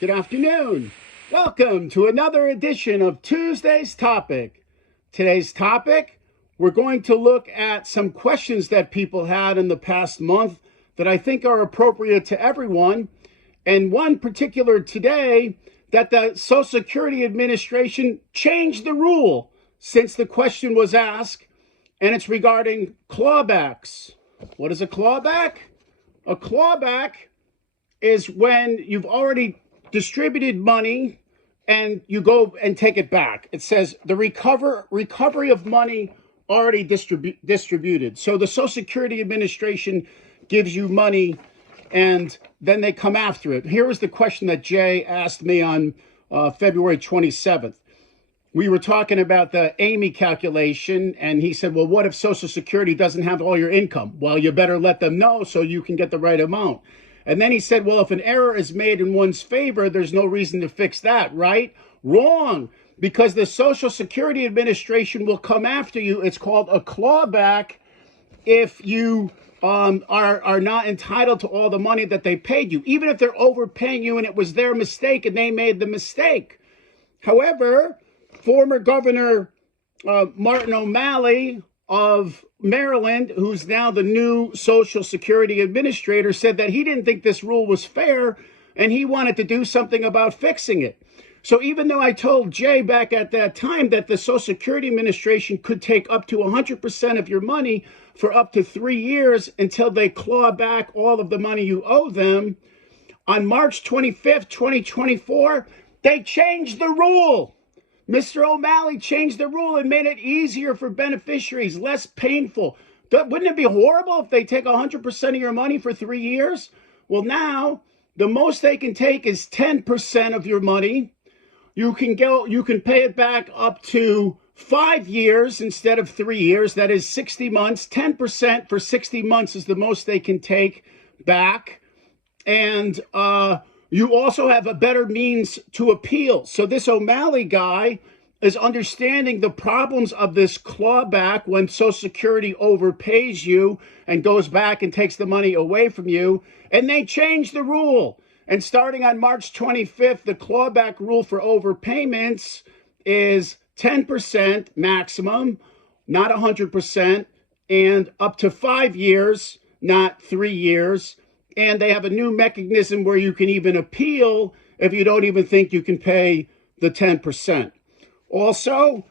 Good afternoon. Welcome to another edition of Tuesday's Topic. Today's topic, we're going to look at some questions that people had in the past month that I think are appropriate to everyone. And one particular today, that the Social Security Administration changed the rule since the question was asked, and it's regarding clawbacks. What is a clawback? A clawback is when you've already distributed money and you go and take it back. It says the recovery of money already distributed. So the Social Security Administration gives you money and then they come after it. Here was the question that Jay asked me on February 27th. We were talking about the Amy calculation, and he said, well, what if Social Security doesn't have all your income? Well, you better let them know so you can get the right amount. And then he said, well, if an error is made in one's favor, there's no reason to fix that, right? Wrong, because the Social Security Administration will come after you. It's called a clawback if you are not entitled to all the money that they paid you, even if they're overpaying you and it was their mistake and they made the mistake. However, former Governor Martin O'Malley of Maryland, who's now the new Social Security Administrator, said that he didn't think this rule was fair and he wanted to do something about fixing it. So even though I told Jay back at that time that the Social Security Administration could take up to 100% of your money for up to 3 years until they claw back all of the money you owe them, on March 25th, 2024, they changed the rule. Mr. O'Malley changed the rule and made it easier for beneficiaries, less painful. Wouldn't it be horrible if they take 100% of your money for 3 years? Well, now the most they can take is 10% of your money. You can pay it back up to 5 years instead of 3 years. That is 60 months. 10% for 60 months is the most they can take back. And you also have a better means to appeal. So this O'Malley guy is understanding the problems of this clawback when Social Security overpays you and goes back and takes the money away from you. And they changed the rule. And starting on March 25th, the clawback rule for overpayments is 10% maximum, not 100%, and up to 5 years, not 3 years. And they have a new mechanism where you can even appeal if you don't even think you can pay the 10%. Also,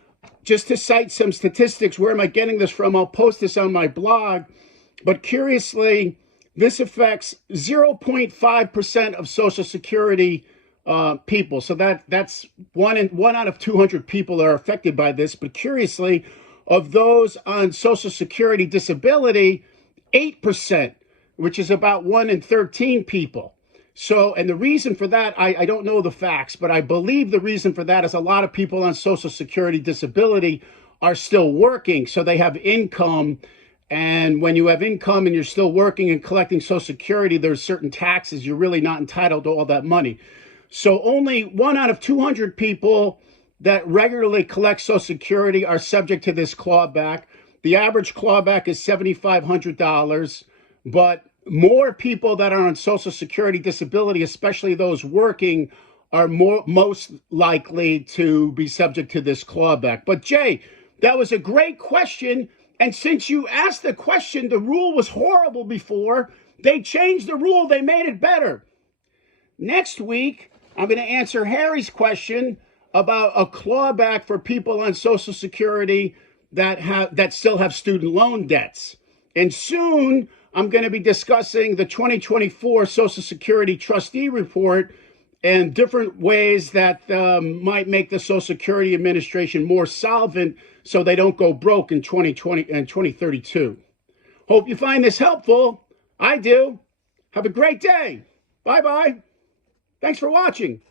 just to cite some statistics, where am I getting this from? I'll post this on my blog. But curiously, this affects 0.5% of Social Security people. So that's one out of 200 people are affected by this. But curiously, of those on Social Security disability, 8%. Which is about 1 in 13 people. So, and the reason for that, I don't know the facts, but I believe the reason for that is a lot of people on Social Security disability are still working, so they have income. And when you have income and you're still working and collecting Social Security, there's certain taxes. You're really not entitled to all that money. So only 1 out of 200 people that regularly collect Social Security are subject to this clawback. The average clawback is $7,500. But more people that are on Social Security disability, especially those working, are most likely to be subject to this clawback. But Jay, that was a great question. And since you asked the question, the rule was horrible before. They changed the rule. They made it better. Next week, I'm going to answer Harry's question about a clawback for people on Social Security that still have student loan debts. And soon, I'm going to be discussing the 2024 Social Security Trustee Report and different ways that might make the Social Security Administration more solvent so they don't go broke in 2020 and 2032. Hope you find this helpful. I do. Have a great day. Bye-bye. Thanks for watching.